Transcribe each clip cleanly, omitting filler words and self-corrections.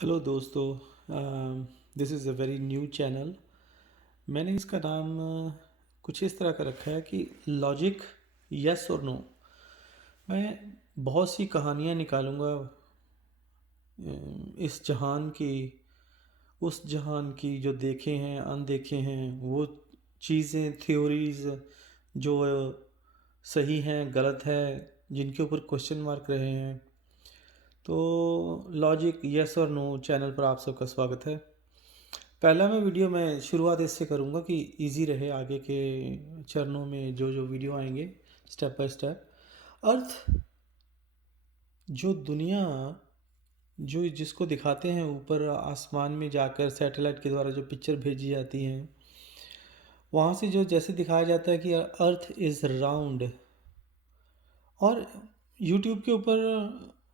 Hello दोस्तों। This is a very new channel. मैंने इसका नाम कुछ इस तरह का रखा है कि लॉजिक यस और नो। मैं बहुत सी कहानियाँ निकालूंगा इस जहान की, उस जहान की जो देखे हैं अनदेखे हैं, वो चीज़ें थ्योरीज जो सही हैं गलत है, जिनके ऊपर क्वेश्चन मार्क रहे हैं। तो लॉजिक यस और नो चैनल पर आप सबका स्वागत है। पहला मैं वीडियो मैं शुरुआत इससे करूँगा कि इजी रहे आगे के चरणों में जो जो वीडियो आएंगे स्टेप बाय स्टेप। अर्थ, जो दुनिया, जो जिसको दिखाते हैं ऊपर आसमान में जाकर सैटेलाइट के द्वारा जो पिक्चर भेजी जाती हैं, वहाँ से जो जैसे दिखाया जाता है कि अर्थ इज़ राउंड। और यूट्यूब के ऊपर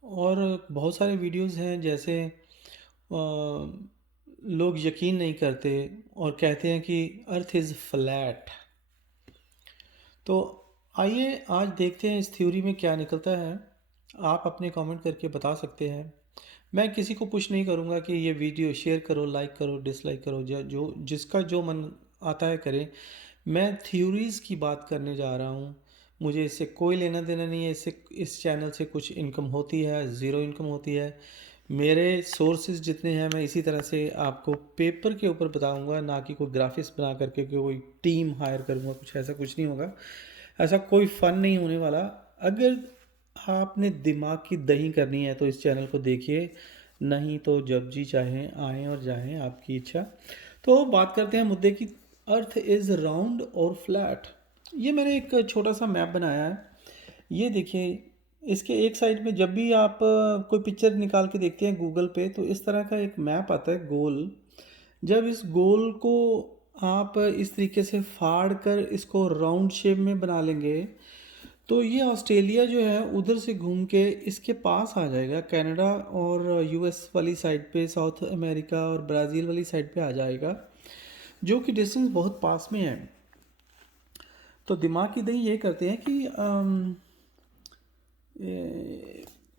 और बहुत सारे वीडियोस हैं, जैसे लोग यकीन नहीं करते और कहते हैं कि अर्थ इज़ फ्लैट। तो आइए आज देखते हैं इस थ्योरी में क्या निकलता है। आप अपने कमेंट करके बता सकते हैं। मैं किसी को पुश नहीं करूँगा कि ये वीडियो शेयर करो, लाइक करो, डिसलाइक करो, जो जिसका जो मन आता है करे। मैं थ्योरीज़ की बात करने जा रहा हूँ। मुझे इससे कोई लेना देना नहीं है। इससे इस चैनल से कुछ इनकम होती है, ज़ीरो इनकम होती है। मेरे सोर्सेज जितने हैं मैं इसी तरह से आपको पेपर के ऊपर बताऊंगा, ना कि कोई ग्राफिक्स बना करके कोई टीम हायर करूंगा। कुछ ऐसा कुछ नहीं होगा। ऐसा कोई फ़न नहीं होने वाला। अगर आपने दिमाग की दही करनी है तो इस चैनल को देखिए, नहीं तो जब जी चाहें आएँ और जाएं, आपकी इच्छा। तो बात करते हैं मुद्दे की। अर्थ इज़ राउंड और फ्लैट। ये मैंने एक छोटा सा मैप बनाया है। ये देखिए, इसके एक साइड में जब भी आप कोई पिक्चर निकाल के देखते हैं गूगल पे, तो इस तरह का एक मैप आता है गोल। जब इस गोल को आप इस तरीके से फाड़ कर इसको राउंड शेप में बना लेंगे, तो ये ऑस्ट्रेलिया जो है उधर से घूम के इसके पास आ जाएगा, कनाडा और यूएस वाली साइड पे, साउथ अमेरिका और ब्राज़ील वाली साइड पे आ जाएगा, जो कि डिस्टेंस बहुत पास में है। तो दिमाग की दही ये करते हैं कि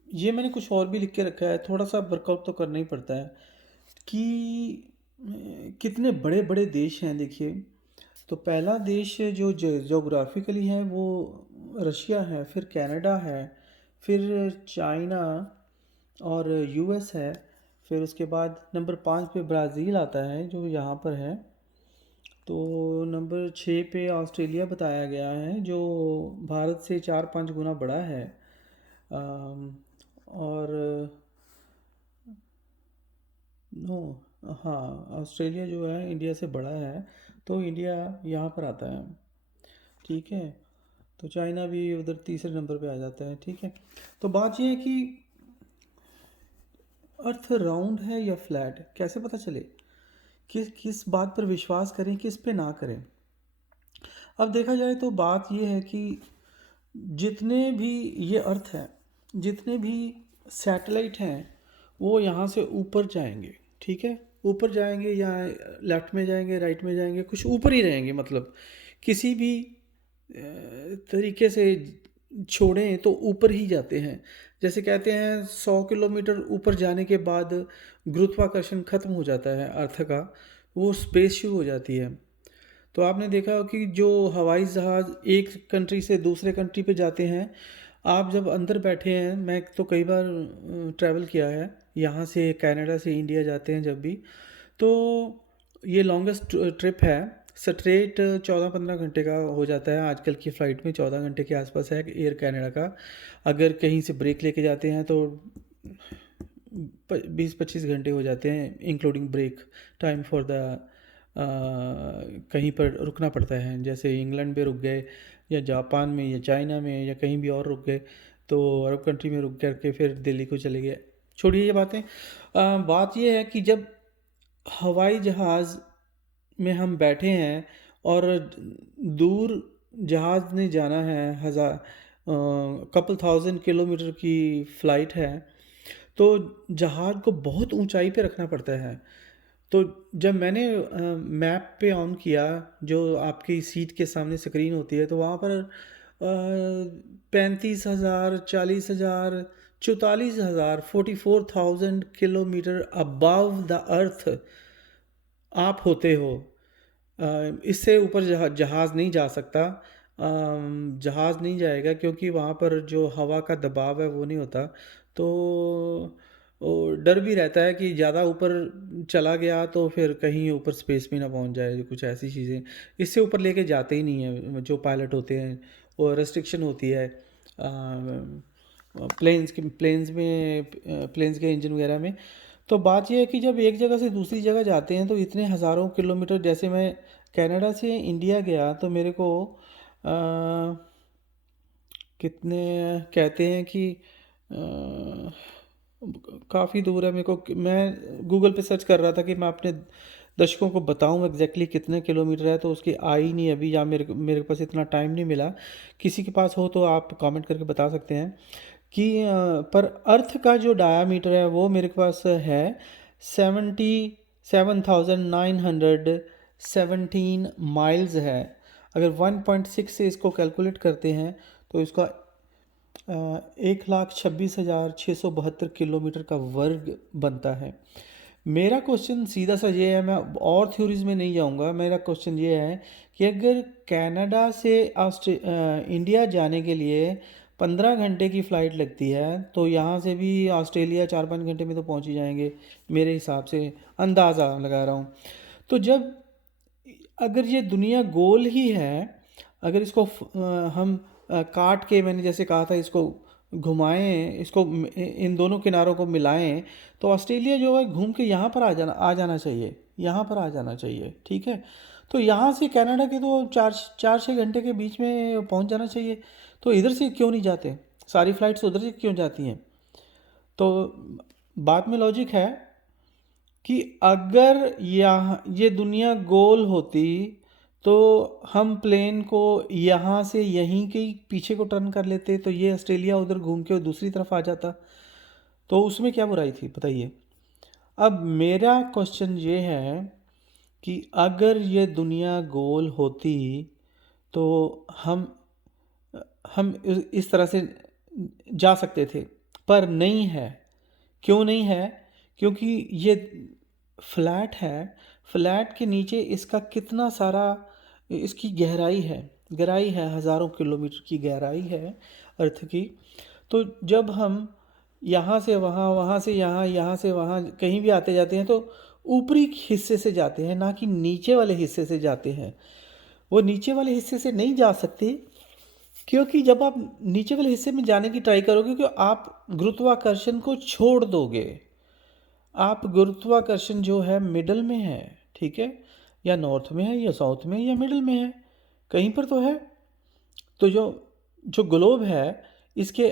ये मैंने कुछ और भी लिख के रखा है, थोड़ा सा वर्कआउट तो करना ही पड़ता है कि कितने बड़े बड़े देश हैं। देखिए, तो पहला देश जो जोग्राफिकली है वो रशिया है, फिर कनाडा है, फिर चाइना और यूएस है, फिर उसके बाद नंबर 5 पे ब्राज़ील आता है जो यहाँ पर है। तो नंबर 6 पे ऑस्ट्रेलिया बताया गया है, जो भारत से 4-5 गुना बड़ा है। और नो, हाँ, ऑस्ट्रेलिया जो है इंडिया से बड़ा है, तो इंडिया यहाँ पर आता है। ठीक है। तो चाइना भी उधर तीसरे नंबर पे आ जाता है। ठीक है। तो बात ये है कि अर्थ राउंड है या फ्लैट, कैसे पता चले? किस किस बात पर विश्वास करें, किस पे ना करें? अब देखा जाए तो बात ये है कि जितने भी ये अर्थ है, जितने भी सैटेलाइट हैं, वो यहाँ से ऊपर जाएंगे। ठीक है। ऊपर जाएंगे या लेफ्ट में जाएंगे, राइट में जाएंगे, कुछ ऊपर ही रहेंगे। मतलब किसी भी तरीके से छोड़ें तो ऊपर ही जाते हैं। जैसे कहते हैं 100 किलोमीटर ऊपर जाने के बाद गुरुत्वाकर्षण खत्म हो जाता है अर्थ का, वो स्पेस शुरू हो जाती है। तो आपने देखा हो कि जो हवाई जहाज़ एक कंट्री से दूसरे कंट्री पे जाते हैं, आप जब अंदर बैठे हैं, मैं तो कई बार ट्रैवल किया है, यहाँ से कनाडा से इंडिया जाते हैं जब भी, तो ये लॉन्गेस्ट ट्रिप है। स्ट्रेट 14-15 घंटे का हो जाता है। आजकल की फ़्लाइट में 14 घंटे के आसपास है एयर कनाडा का। अगर कहीं से ब्रेक लेके जाते हैं तो 20-25 घंटे हो जाते हैं, including break time for the कहीं पर रुकना पड़ता है। जैसे इंग्लैंड में रुक गए, या जापान में, या चाइना में, या कहीं भी और रुक गए, तो अरब कंट्री में रुक करके फिर दिल्ली को चले गए। छोड़िए ये बातें। बात ये है कि जब हवाई जहाज़ में हम बैठे हैं और दूर जहाज़ ने जाना है, हज़ार कपल थाउजेंड किलोमीटर की फ़्लाइट है, तो जहाज़ को बहुत ऊंचाई पे रखना पड़ता है। तो जब मैंने मैप पे ऑन किया, जो आपकी सीट के सामने स्क्रीन होती है, तो वहाँ पर 35,000, 40,000, 44,000 किलोमीटर अबव द अर्थ आप होते हो। इससे ऊपर जहाज़ नहीं जा सकता। जहाज़ नहीं जाएगा क्योंकि वहाँ पर जो हवा का दबाव है वो नहीं होता। तो वो डर भी रहता है कि ज़्यादा ऊपर चला गया तो फिर कहीं ऊपर स्पेस में ना पहुँच जाए, कुछ ऐसी चीज़ें। इससे ऊपर लेके जाते ही नहीं हैं जो पायलट होते हैं। और रेस्ट्रिक्शन होती है प्लेन्स के इंजन वगैरह में। तो बात यह है कि जब एक जगह से दूसरी जगह जाते हैं तो इतने हज़ारों किलोमीटर, जैसे मैं कनाडा से इंडिया गया तो मेरे को कितने कहते हैं कि काफ़ी दूर है। मेरे को, मैं गूगल पे सर्च कर रहा था कि मैं अपने दर्शकों को बताऊं एग्जैक्टली कितने किलोमीटर है, तो उसकी आई नहीं अभी, या मेरे पास इतना टाइम नहीं मिला। किसी के पास हो तो आप कमेंट करके बता सकते हैं कि पर अर्थ का जो डायामीटर है वो मेरे पास है 77,917 माइल्स है। अगर 1.6 से इसको कैलकुलेट करते हैं तो इसका 1,26,672 किलोमीटर का वर्ग बनता है। मेरा क्वेश्चन सीधा सा ये है, मैं और थ्योरीज में नहीं जाऊंगा। मेरा क्वेश्चन ये है कि अगर कनाडा से इंडिया जाने के लिए 15 घंटे की फ़्लाइट लगती है तो यहाँ से भी ऑस्ट्रेलिया 4-5 घंटे में तो पहुँच ही जाएंगे मेरे हिसाब से, अंदाज़ा लगा रहा हूँ। तो जब अगर ये दुनिया गोल ही है, अगर इसको हम काट के, मैंने जैसे कहा था, इसको घुमाएं, इसको इन दोनों किनारों को मिलाएं, तो ऑस्ट्रेलिया जो है घूम के यहाँ पर आ जाना चाहिए, यहाँ पर आ जाना चाहिए। ठीक है, तो यहाँ से कनाडा के तो 4-6 घंटे के बीच में पहुँच जाना चाहिए। तो इधर से क्यों नहीं जाते? सारी फ्लाइट्स उधर से क्यों जाती हैं? तो बात में लॉजिक है कि अगर यहाँ ये दुनिया गोल होती तो हम प्लेन को यहाँ से यहीं के पीछे को टर्न कर लेते, तो ये ऑस्ट्रेलिया उधर घूम के दूसरी तरफ आ जाता। तो उसमें क्या बुराई थी बताइए। अब मेरा क्वेश्चन ये है कि अगर ये दुनिया गोल होती तो हम हम इस तरह से जा सकते थे, पर नहीं है। क्यों नहीं है? क्योंकि ये फ्लैट है। फ्लैट के नीचे इसका कितना सारा, इसकी गहराई है, हज़ारों किलोमीटर की गहराई है अर्थ की। तो जब हम यहाँ से वहाँ, वहाँ से यहाँ, यहाँ से वहाँ कहीं भी आते जाते हैं तो ऊपरी हिस्से से जाते हैं, ना कि नीचे वाले हिस्से से जाते हैं। वो नीचे वाले हिस्से से नहीं जा सकते क्योंकि जब आप नीचे वाले हिस्से में जाने की ट्राई करोगे तो आप गुरुत्वाकर्षण को छोड़ दोगे। आप गुरुत्वाकर्षण जो है मिडल में है, ठीक है, या नॉर्थ में है या साउथ में या मिडल में है, कहीं पर तो है। तो जो जो ग्लोब है, इसके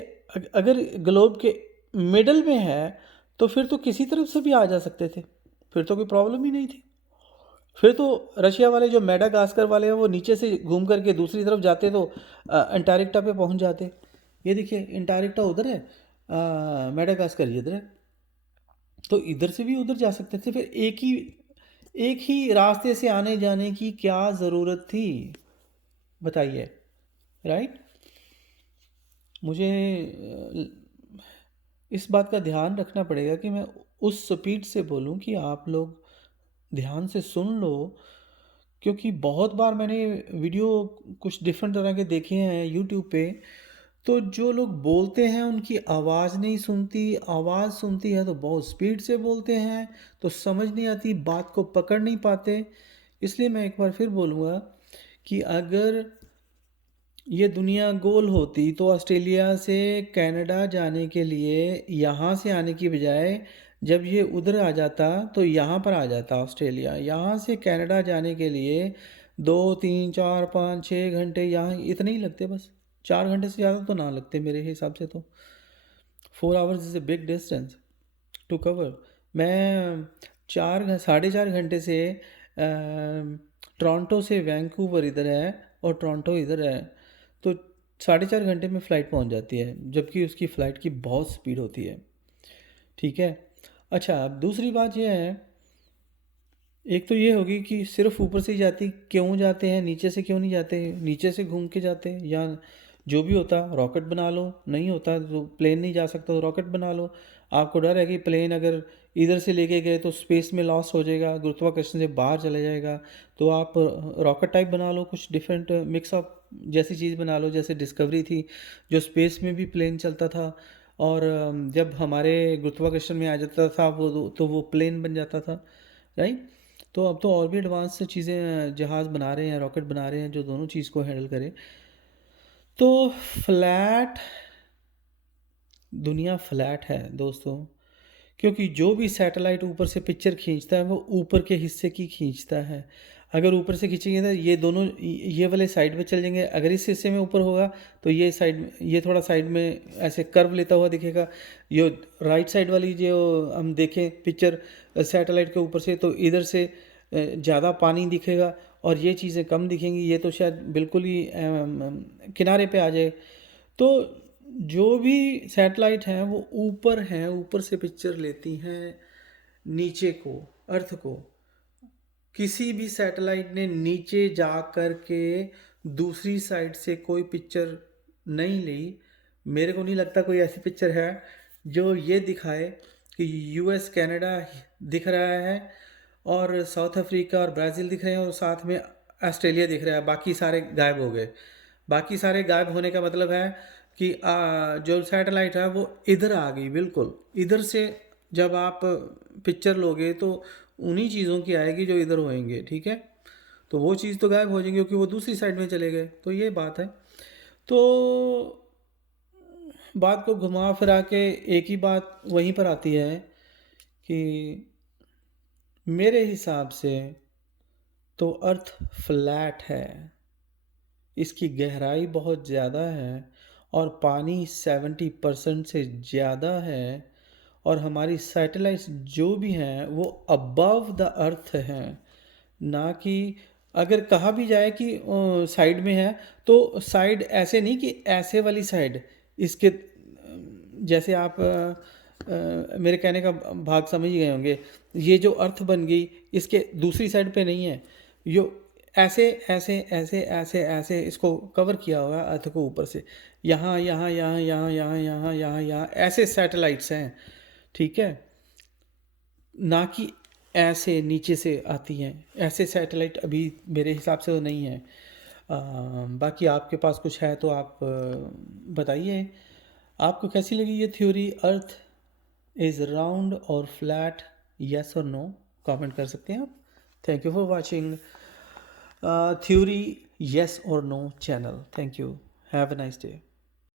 अगर ग्लोब के मिडल में है तो फिर तो किसी तरफ से भी आ जा सकते थे, फिर तो कोई प्रॉब्लम ही नहीं थी। फिर तो रशिया वाले जो मेडागास्कर वाले हैं वो नीचे से घूम करके दूसरी तरफ जाते तो अंटार्कटिका पे पहुंच जाते। ये देखिए अंटार्कटिका उधर है, मेडागास्कर इधर है, तो इधर से भी उधर जा सकते थे। फिर एक ही रास्ते से आने जाने की क्या ज़रूरत थी बताइए, राइट? मुझे इस बात का ध्यान रखना पड़ेगा कि मैं उस स्पीड से बोलूं कि आप लोग ध्यान से सुन लो, क्योंकि बहुत बार मैंने वीडियो कुछ डिफरेंट तरह के देखे हैं यूट्यूब पे। तो जो लोग बोलते हैं उनकी आवाज़ नहीं सुनती, आवाज़ सुनती है तो बहुत स्पीड से बोलते हैं, तो समझ नहीं आती, बात को पकड़ नहीं पाते। इसलिए मैं एक बार फिर बोलूँगा कि अगर ये दुनिया गोल होती तो ऑस्ट्रेलिया से कनाडा जाने के लिए यहाँ से आने की बजाय जब ये उधर आ जाता तो यहाँ पर आ जाता ऑस्ट्रेलिया। यहाँ से कनाडा जाने के लिए 2-3-4-5-6 घंटे यहाँ इतने ही लगते बस। 4 घंटे से ज़्यादा तो ना लगते मेरे हिसाब से। तो 4 hours is a big distance to cover. मैं 4-4.5 घंटे से टोरंटो से वैंकूवर इधर है और टोरंटो इधर है, तो 4.5 घंटे में फ़्लाइट पहुंच जाती है, जबकि उसकी फ़्लाइट की बहुत स्पीड होती है। ठीक है। अच्छा, अब दूसरी बात यह है, एक तो ये होगी कि सिर्फ ऊपर से ही जाती, क्यों जाते हैं नीचे से क्यों नहीं जाते? नीचे से घूम के जाते, या जो भी होता रॉकेट बना लो, नहीं होता तो प्लेन नहीं जा सकता तो रॉकेट बना लो। आपको डर है कि प्लेन अगर इधर से लेके गए तो स्पेस में लॉस हो जाएगा, गुरुत्वाकर्षण से बाहर चले जाएगा, तो आप रॉकेट टाइप बना लो, कुछ डिफरेंट मिक्स अप जैसी चीज़ बना लो, जैसे डिस्कवरी थी जो स्पेस में भी प्लेन चलता था, और जब हमारे गुरुत्वाकर्षण में आ जाता था वो तो वो प्लेन बन जाता था, राइट। तो अब तो और भी एडवांस चीज़ें जहाज़ बना रहे हैं, रॉकेट बना रहे हैं जो दोनों चीज़ को हैंडल करे। तो फ्लैट, दुनिया फ्लैट है दोस्तों, क्योंकि जो भी सैटेलाइट ऊपर से पिक्चर खींचता है वो ऊपर के हिस्से की खींचता है। अगर ऊपर से खींचेंगे तो ये दोनों ये वाले साइड में चल जाएंगे, अगर इस हिस्से में ऊपर होगा तो ये साइड, ये थोड़ा साइड में ऐसे कर्व लेता हुआ दिखेगा। ये राइट साइड वाली जो हम देखें पिक्चर सैटेलाइट के ऊपर से, तो इधर से ज़्यादा पानी दिखेगा और ये चीज़ें कम दिखेंगी, ये तो शायद बिल्कुल ही किनारे पे आ जाए। तो जो भी सैटेलाइट हैं वो ऊपर हैं, ऊपर से पिक्चर लेती हैं नीचे को, अर्थ को। किसी भी सैटेलाइट ने नीचे जा कर के दूसरी साइड से कोई पिक्चर नहीं ली। मेरे को नहीं लगता कोई ऐसी पिक्चर है जो ये दिखाए कि यूएस कनाडा दिख रहा है और साउथ अफ्रीका और ब्राज़ील दिख रहे हैं और साथ में ऑस्ट्रेलिया दिख रहा है, बाकी सारे गायब हो गए। बाकी सारे गायब होने का मतलब है कि जो सैटेलाइट है वो इधर आ गई, बिल्कुल इधर से। जब आप पिक्चर लोगे तो उन्हीं चीज़ों की आएगी जो इधर होएंगे, ठीक है। तो वो चीज़ तो गायब हो जाएंगी क्योंकि वो दूसरी साइड में चले गए, तो ये बात है। तो बात को घुमा फिरा के एक ही बात वहीं पर आती है कि मेरे हिसाब से तो अर्थ फ्लैट है, इसकी गहराई बहुत ज़्यादा है और पानी 70% से ज़्यादा है, और हमारी सैटेलाइट्स जो भी हैं वो अबव द अर्थ हैं, ना कि अगर कहा भी जाए कि साइड में है तो साइड ऐसे नहीं कि ऐसे वाली साइड इसके, जैसे आप मेरे कहने का भाग समझ ही गए होंगे। ये जो अर्थ बन गई इसके दूसरी साइड पे नहीं है, यो ऐसे ऐसे ऐसे ऐसे ऐसे इसको कवर किया हुआ है अर्थ को ऊपर से, यहाँ यहाँ यहाँ यहाँ यहाँ यहाँ यहाँ यहाँ ऐसे सैटेलाइट्स हैं, ठीक है। ना कि ऐसे नीचे से आती हैं, ऐसे सैटेलाइट अभी मेरे हिसाब से तो नहीं है। बाकी आपके पास कुछ है तो आप बताइए, आपको कैसी लगी ये थ्योरी, अर्थ इज़ राउंड और फ्लैट, यस और नो, कमेंट कर सकते हैं आप। Thank you for watching theory yes और no channel. Thank you, have a nice day.